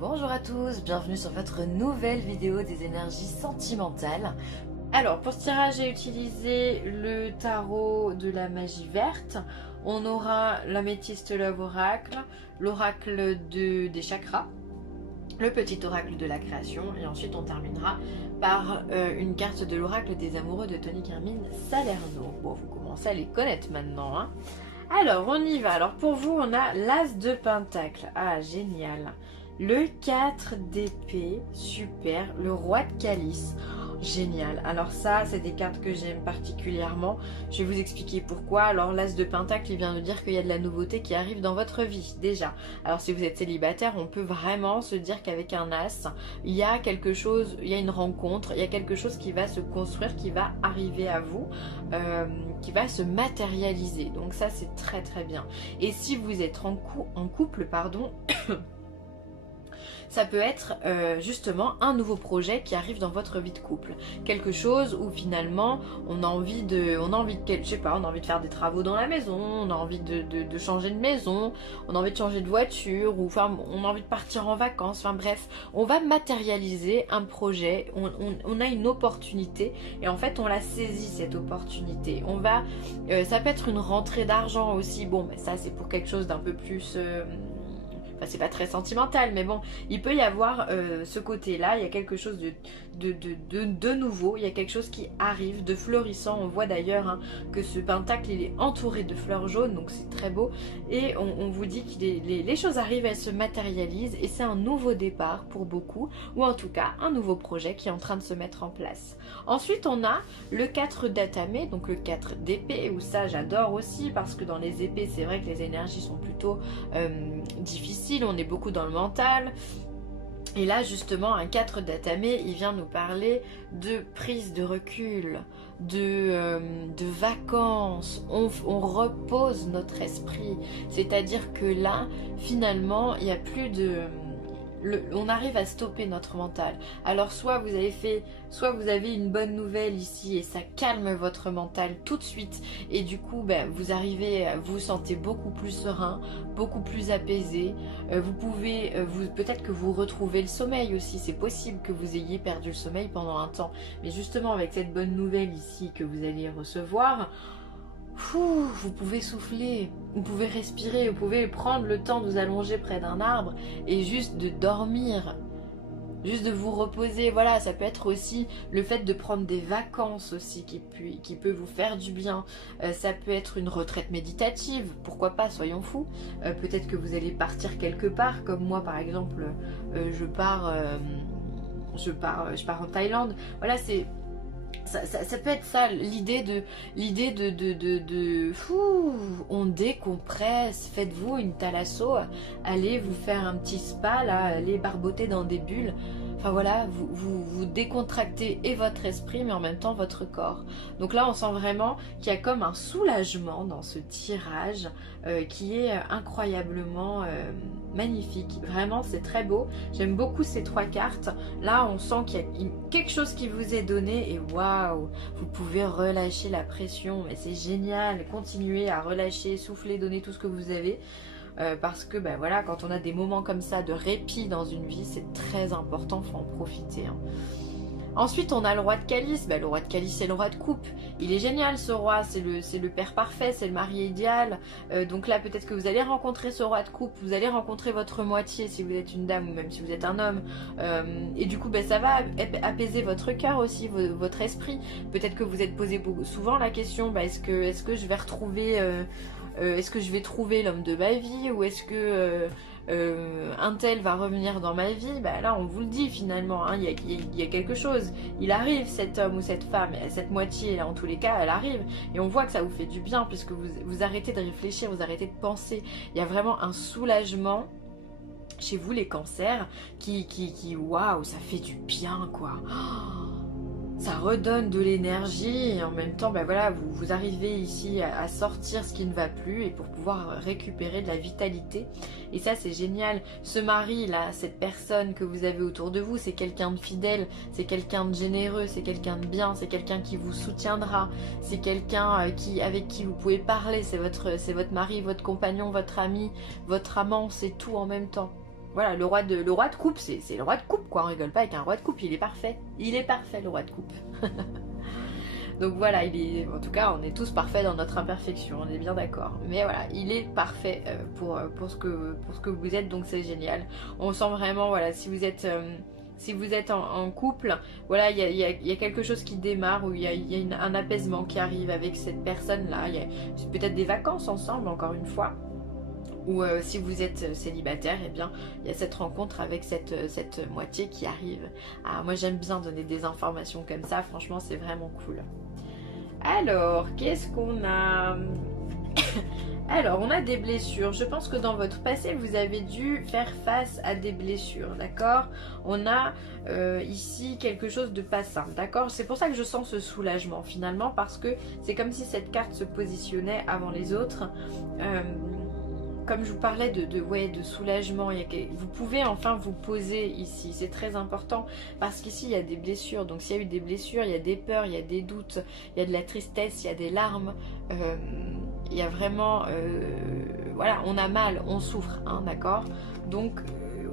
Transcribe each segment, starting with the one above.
Bonjour à tous, bienvenue sur votre nouvelle vidéo des énergies sentimentales. Alors pour ce tirage j'ai utilisé le tarot de la magie verte. On aura l'améthyste Love Oracle, l'oracle des chakras, le petit oracle de la création et ensuite on terminera par une carte de l'oracle des amoureux de Tony Carmine Salerno. Bon, vous commencez à les connaître maintenant, hein. Alors on y va. Alors pour vous on a l'as de pentacle. Ah génial. Le 4 d'épée, super. Le roi de calice, oh, génial. Alors ça, c'est des cartes que j'aime particulièrement. Je vais vous expliquer pourquoi. Alors l'as de pentacle, il vient de dire qu'il y a de la nouveauté qui arrive dans votre vie, déjà. Alors si vous êtes célibataire, on peut vraiment se dire qu'avec un as, il y a quelque chose, il y a une rencontre, il y a quelque chose qui va se construire, qui va arriver à vous, qui va se matérialiser. Donc ça, c'est très très bien. Et si vous êtes en couple, pardon... ça peut être justement un nouveau projet qui arrive dans votre vie de couple. Quelque chose où finalement on a envie de je sais pas, on a envie de faire des travaux dans la maison, on a envie de changer de maison, on a envie de changer de voiture, ou enfin on a envie de partir en vacances, enfin bref, on va matérialiser un projet, on a une opportunité et en fait on la saisit cette opportunité. On va, ça peut être une rentrée d'argent aussi, bon mais ça c'est pour quelque chose d'un peu plus... Enfin, c'est pas très sentimental, mais bon, il peut y avoir ce côté-là, il y a quelque chose de nouveau, il y a quelque chose qui arrive, de fleurissant. On voit d'ailleurs hein, que ce pentacle, il est entouré de fleurs jaunes, donc c'est très beau. Et on vous dit que les choses arrivent, elles se matérialisent, et c'est un nouveau départ pour beaucoup, ou en tout cas, un nouveau projet qui est en train de se mettre en place. Ensuite, on a le 4 d'atamé, donc le 4 d'épée, où ça, j'adore aussi, parce que dans les épées, c'est vrai que les énergies sont plutôt difficiles. On est beaucoup dans le mental. Et là justement un 4 d'atamé, il vient nous parler de prise de recul, de vacances, on repose notre esprit. C'est-à-dire que là finalement il n'y a plus de... on arrive à stopper notre mental. Alors soit vous avez une bonne nouvelle ici et ça calme votre mental tout de suite et du coup vous arrivez, vous vous sentez beaucoup plus serein, beaucoup plus apaisé. Vous pouvez, peut-être que vous retrouvez le sommeil aussi, c'est possible que vous ayez perdu le sommeil pendant un temps. Mais justement avec cette bonne nouvelle ici que vous allez recevoir, vous pouvez souffler, vous pouvez respirer, vous pouvez prendre le temps de vous allonger près d'un arbre et juste de dormir, juste de vous reposer. Voilà, ça peut être aussi le fait de prendre des vacances aussi qui peut vous faire du bien. Ça peut être une retraite méditative, pourquoi pas, soyons fous. Peut-être que vous allez partir quelque part, comme moi par exemple, je pars en Thaïlande. Voilà, c'est... Ça peut être ça, l'idée de on décompresse, faites-vous une thalasso, allez vous faire un petit spa là, allez barboter dans des bulles. Enfin voilà, vous décontractez et votre esprit mais en même temps votre corps. Donc là on sent vraiment qu'il y a comme un soulagement dans ce tirage qui est incroyablement magnifique. Vraiment c'est très beau, j'aime beaucoup ces trois cartes. Là on sent qu'il y a quelque chose qui vous est donné et waouh, vous pouvez relâcher la pression. Mais c'est génial, continuez à relâcher, souffler, donner tout ce que vous avez. Parce que voilà, quand on a des moments comme ça de répit dans une vie, c'est très important, il faut en profiter hein. Ensuite on a le roi de calice. Le roi de calice c'est le roi de coupe. Il est génial ce roi, c'est le père parfait, c'est le mari idéal. Donc là peut-être que vous allez rencontrer ce roi de coupe, vous allez rencontrer votre moitié si vous êtes une dame ou même si vous êtes un homme. Et du coup ça va apaiser votre cœur aussi, votre esprit. Peut-être que vous êtes posé souvent la question, est-ce que je vais retrouver... est-ce que je vais trouver l'homme de ma vie ou est-ce que un tel va revenir dans ma vie? Là on vous le dit finalement, hein, il y a quelque chose, il arrive cet homme ou cette femme, cette moitié là en tous les cas elle arrive et on voit que ça vous fait du bien puisque vous arrêtez de réfléchir, vous arrêtez de penser, il y a vraiment un soulagement chez vous les cancers qui waouh, ça fait du bien quoi. Ça redonne de l'énergie et en même temps voilà, vous arrivez ici à sortir ce qui ne va plus et pour pouvoir récupérer de la vitalité. Et ça c'est génial. Ce mari là, cette personne que vous avez autour de vous, c'est quelqu'un de fidèle, c'est quelqu'un de généreux, c'est quelqu'un de bien, c'est quelqu'un qui vous soutiendra, c'est quelqu'un avec qui vous pouvez parler, c'est votre mari, votre compagnon, votre ami, votre amant, c'est tout en même temps. voilà, le roi de coupe, c'est le roi de coupe, quoi. On rigole pas avec un roi de coupe, il est parfait. Il est parfait, le roi de coupe. Donc voilà, en tout cas, on est tous parfaits dans notre imperfection, on est bien d'accord. Mais voilà, il est parfait pour ce que vous êtes, donc c'est génial. On sent vraiment, voilà, si vous êtes en couple, voilà, il y a quelque chose qui démarre, où il y a un apaisement qui arrive avec cette personne-là. Il y a peut-être des vacances ensemble, encore une fois. Ou si vous êtes célibataire, eh bien, il y a cette rencontre avec cette moitié qui arrive. Ah, moi, j'aime bien donner des informations comme ça, franchement, c'est vraiment cool. Alors, qu'est-ce qu'on a? Alors, on a des blessures. Je pense que dans votre passé, vous avez dû faire face à des blessures, d'accord? On a ici quelque chose de pas simple, d'accord? C'est pour ça que je sens ce soulagement, finalement, parce que c'est comme si cette carte se positionnait avant les autres. Comme je vous parlais de soulagement, vous pouvez enfin vous poser ici, c'est très important parce qu'ici il y a des blessures, donc s'il y a eu des blessures, il y a des peurs, il y a des doutes, il y a de la tristesse, il y a des larmes, il y a vraiment, voilà, on a mal, on souffre, hein, d'accord? Donc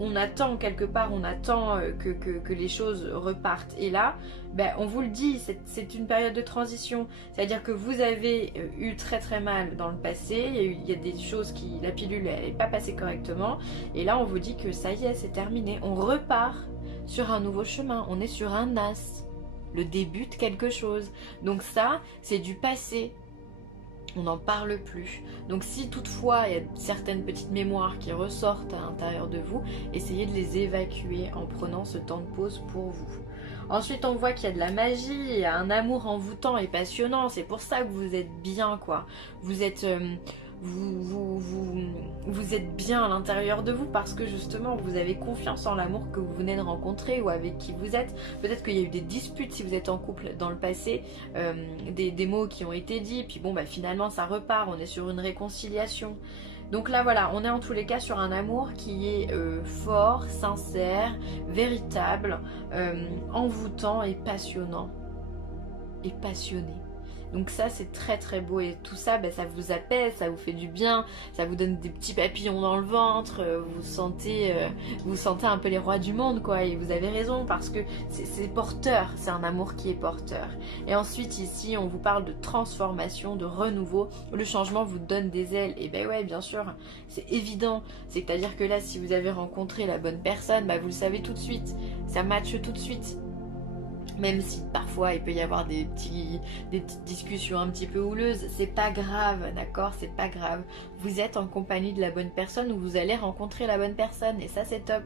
on attend quelque part, on attend que les choses repartent. Et là, ben, on vous le dit, c'est une période de transition. C'est-à-dire que vous avez eu très très mal dans le passé. Il y a des choses la pilule n'est pas passée correctement. Et là, on vous dit que ça y est, c'est terminé. On repart sur un nouveau chemin. On est sur un as. Le début de quelque chose. Donc ça, c'est du passé. On n'en parle plus. Donc si toutefois il y a certaines petites mémoires qui ressortent à l'intérieur de vous, essayez de les évacuer en prenant ce temps de pause pour vous. Ensuite on voit qu'il y a de la magie, il y a un amour envoûtant et passionnant, c'est pour ça que vous êtes bien, quoi. Vous êtes... Vous êtes bien à l'intérieur de vous parce que justement vous avez confiance en l'amour que vous venez de rencontrer ou avec qui vous êtes. Peut-être qu'il y a eu des disputes si vous êtes en couple dans le passé, des mots qui ont été dits, puis bon bah finalement ça repart, on est sur une réconciliation. Donc là voilà, on est en tous les cas sur un amour qui est fort, sincère, véritable, envoûtant et passionnant. Et passionné. Donc ça c'est très très beau et tout ça ben, ça vous apaise, ça vous fait du bien, ça vous donne des petits papillons dans le ventre, vous sentez un peu les rois du monde, quoi. Et vous avez raison parce que c'est porteur, c'est un amour qui est porteur. Et ensuite ici on vous parle de transformation, de renouveau, le changement vous donne des ailes. Et ben ouais, bien sûr, c'est évident, c'est à dire que là si vous avez rencontré la bonne personne, ben, vous le savez tout de suite, ça matche tout de suite. Même si parfois il peut y avoir des petites discussions un petit peu houleuses, c'est pas grave, d'accord, c'est pas grave. Vous êtes en compagnie de la bonne personne ou vous allez rencontrer la bonne personne et ça c'est top.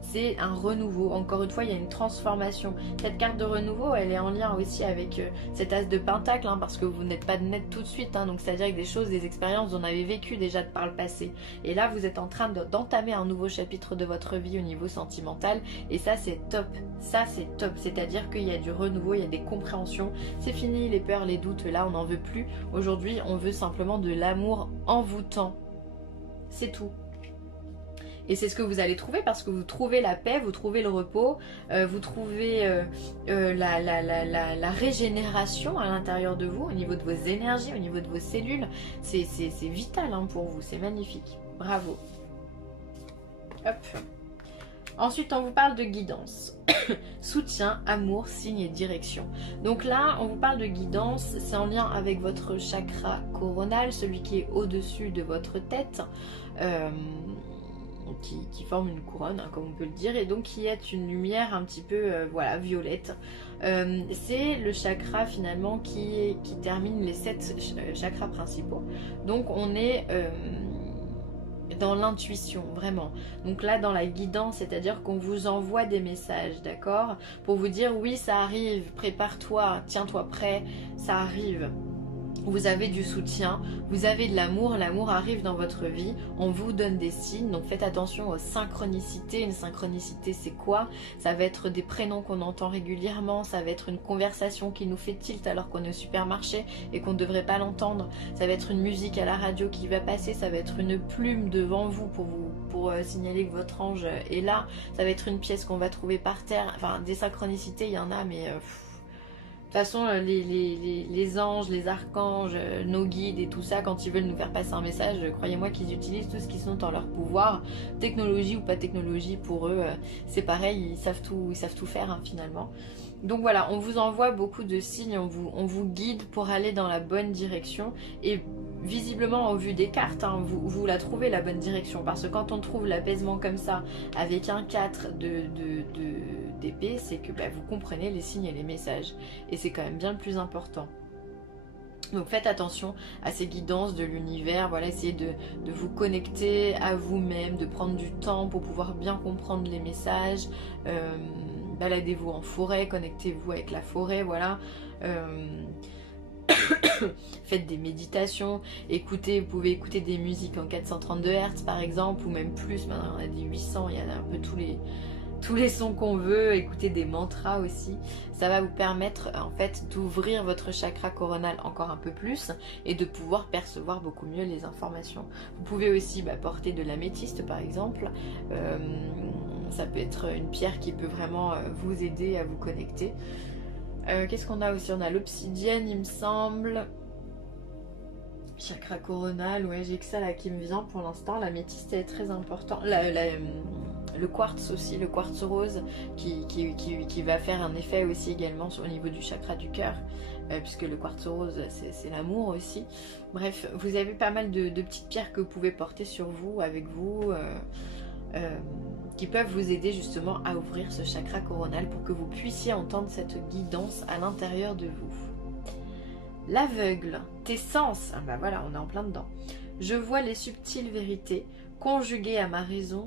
C'est un renouveau, encore une fois il y a une transformation. Cette carte de renouveau elle est en lien aussi avec cet as de pentacle, hein, parce que vous n'êtes pas net tout de suite, hein, donc c'est à dire que des choses, des expériences vous en avez vécu déjà par le passé. Et là vous êtes en train d'entamer un nouveau chapitre de votre vie au niveau sentimental et ça c'est top, c'est à dire qu'il y a du renouveau, il y a des compréhensions, c'est fini les peurs, les doutes, là on n'en veut plus. Aujourd'hui on veut simplement de l'amour envoûtant, c'est tout. Et c'est ce que vous allez trouver parce que vous trouvez la paix, vous trouvez le repos, vous trouvez la régénération à l'intérieur de vous, au niveau de vos énergies, au niveau de vos cellules. C'est vital, hein, pour vous, c'est magnifique. Bravo. Hop. Ensuite, on vous parle de guidance, soutien, amour, signe et direction. Donc là, on vous parle de guidance, c'est en lien avec votre chakra coronal, celui qui est au-dessus de votre tête, qui forme une couronne, hein, comme on peut le dire, et donc qui est une lumière un petit peu voilà, violette. C'est le chakra finalement qui termine les 7 chakras principaux. Donc on est... dans l'intuition, vraiment. Donc là, dans la guidance, c'est-à-dire qu'on vous envoie des messages, d'accord? Pour vous dire, oui, ça arrive, prépare-toi, tiens-toi prêt, ça arrive. Vous avez du soutien, vous avez de l'amour, l'amour arrive dans votre vie, on vous donne des signes, donc faites attention aux synchronicités. Une synchronicité c'est quoi? Ça va être des prénoms qu'on entend régulièrement, ça va être une conversation qui nous fait tilt alors qu'on est au supermarché et qu'on ne devrait pas l'entendre, ça va être une musique à la radio qui va passer, ça va être une plume devant vous pour signaler que votre ange est là, ça va être une pièce qu'on va trouver par terre, enfin des synchronicités il y en a mais... toute façon, les anges, les archanges, nos guides et tout ça, quand ils veulent nous faire passer un message, croyez-moi qu'ils utilisent tout ce qui sont en leur pouvoir, technologie ou pas technologie, pour eux, c'est pareil, ils savent tout faire hein, finalement. Donc voilà, on vous envoie beaucoup de signes, on vous guide pour aller dans la bonne direction et visiblement au vu des cartes, hein, vous la trouvez la bonne direction parce que quand on trouve l'apaisement comme ça avec un 4 d'épée, c'est que bah, vous comprenez les signes et les messages et c'est quand même bien le plus important. Donc faites attention à ces guidances de l'univers, voilà, essayez de vous connecter à vous-même, de prendre du temps pour pouvoir bien comprendre les messages, baladez-vous en forêt, connectez-vous avec la forêt, voilà. Faites des méditations, écoutez, vous pouvez écouter des musiques en 432 Hz par exemple, ou même plus, maintenant on a des 800, il y en a un peu tous les sons qu'on veut, écouter des mantras aussi, ça va vous permettre en fait d'ouvrir votre chakra coronal encore un peu plus et de pouvoir percevoir beaucoup mieux les informations. Vous pouvez aussi porter de l'améthyste par exemple, ça peut être une pierre qui peut vraiment vous aider à vous connecter. Qu'est-ce qu'on a aussi? On a l'obsidienne il me semble. Chakra coronal, ouais j'ai que ça là qui me vient pour l'instant. L'améthyste est très important. Le quartz aussi, le quartz rose qui va faire un effet aussi également au niveau du chakra du cœur. Puisque le quartz rose c'est l'amour aussi. Bref, vous avez pas mal de petites pierres que vous pouvez porter sur vous, avec vous. Qui peuvent vous aider justement à ouvrir ce chakra coronal pour que vous puissiez entendre cette guidance à l'intérieur de vous. L'aveugle, tes sens, ah bah voilà, on est en plein dedans. Je vois les subtiles vérités, conjuguées à ma raison,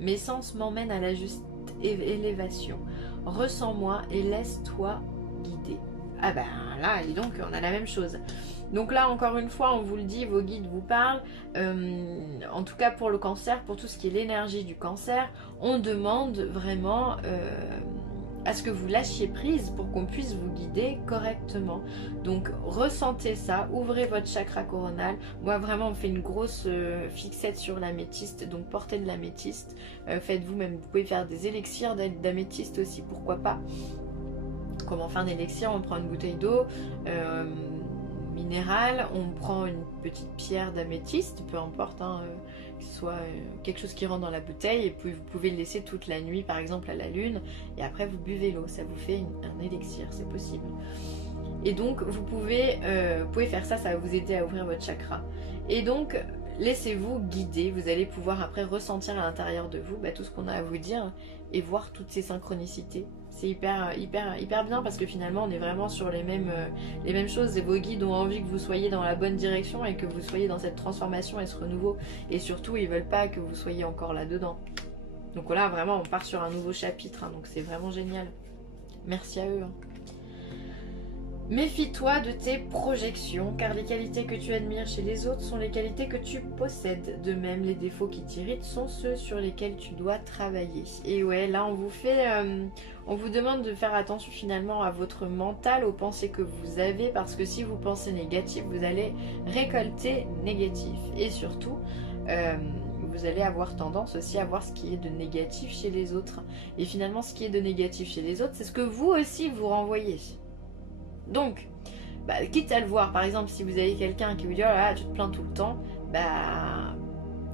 mes sens m'emmènent à la juste élévation. Ressens-moi et laisse-toi guider. Ah ben là, dis donc, on a la même chose. Donc là, encore une fois, on vous le dit, vos guides vous parlent. En tout cas pour le cancer, pour tout ce qui est l'énergie du cancer, on demande vraiment à ce que vous lâchiez prise pour qu'on puisse vous guider correctement. Donc ressentez ça, ouvrez votre chakra coronal. Moi vraiment, on fait une grosse fixette sur l'améthyste, donc portez de l'améthyste. Faites-vous même, vous pouvez faire des élixirs d'améthyste aussi, pourquoi pas. Comment faire un élixir? On prend une bouteille d'eau minérale, on prend une petite pierre d'améthyste, peu importe, hein, que ce soit quelque chose qui rentre dans la bouteille, et puis vous pouvez le laisser toute la nuit par exemple à la lune, et après vous buvez l'eau, ça vous fait un élixir, c'est possible. Et donc vous pouvez faire ça, ça va vous aider à ouvrir votre chakra. Et donc laissez-vous guider, vous allez pouvoir après ressentir à l'intérieur de vous tout ce qu'on a à vous dire et voir toutes ces synchronicités. C'est hyper bien parce que finalement on est vraiment sur les mêmes choses et vos guides ont envie que vous soyez dans la bonne direction et que vous soyez dans cette transformation et ce renouveau. Et surtout ils veulent pas que vous soyez encore là-dedans. Donc voilà, vraiment on part sur un nouveau chapitre, hein, donc c'est vraiment génial. Merci à eux. Hein. Méfie-toi de tes projections, car les qualités que tu admires chez les autres sont les qualités que tu possèdes. De même, les défauts qui t'irritent sont ceux sur lesquels tu dois travailler. Et ouais, là on vous demande de faire attention finalement à votre mental, aux pensées que vous avez, parce que si vous pensez négatif, vous allez récolter négatif. Et surtout, vous allez avoir tendance aussi à voir ce qui est de négatif chez les autres. Et finalement, ce qui est de négatif chez les autres, c'est ce que vous aussi vous renvoyez. Donc, quitte à le voir, par exemple, si vous avez quelqu'un qui vous dit « Oh là là, tu te plains tout le temps »,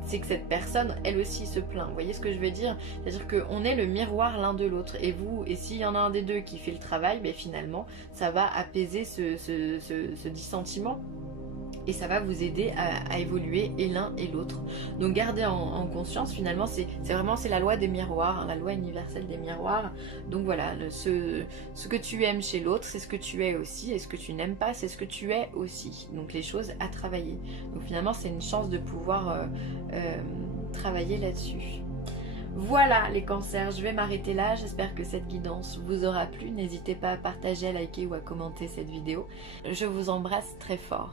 c'est que cette personne, elle aussi se plaint. Vous voyez ce que je veux dire? C'est-à-dire qu'on est le miroir l'un de l'autre. Et s'il y en a un des deux qui fait le travail, finalement, ça va apaiser ce dissentiment. Et ça va vous aider à évoluer et l'un et l'autre. Donc gardez en conscience, finalement, c'est la loi des miroirs, hein, la loi universelle des miroirs. Donc voilà, ce que tu aimes chez l'autre, c'est ce que tu es aussi. Et ce que tu n'aimes pas, c'est ce que tu es aussi. Donc les choses à travailler. Donc finalement, c'est une chance de pouvoir travailler là-dessus. Voilà les cancers, je vais m'arrêter là. J'espère que cette guidance vous aura plu. N'hésitez pas à partager, à liker ou à commenter cette vidéo. Je vous embrasse très fort.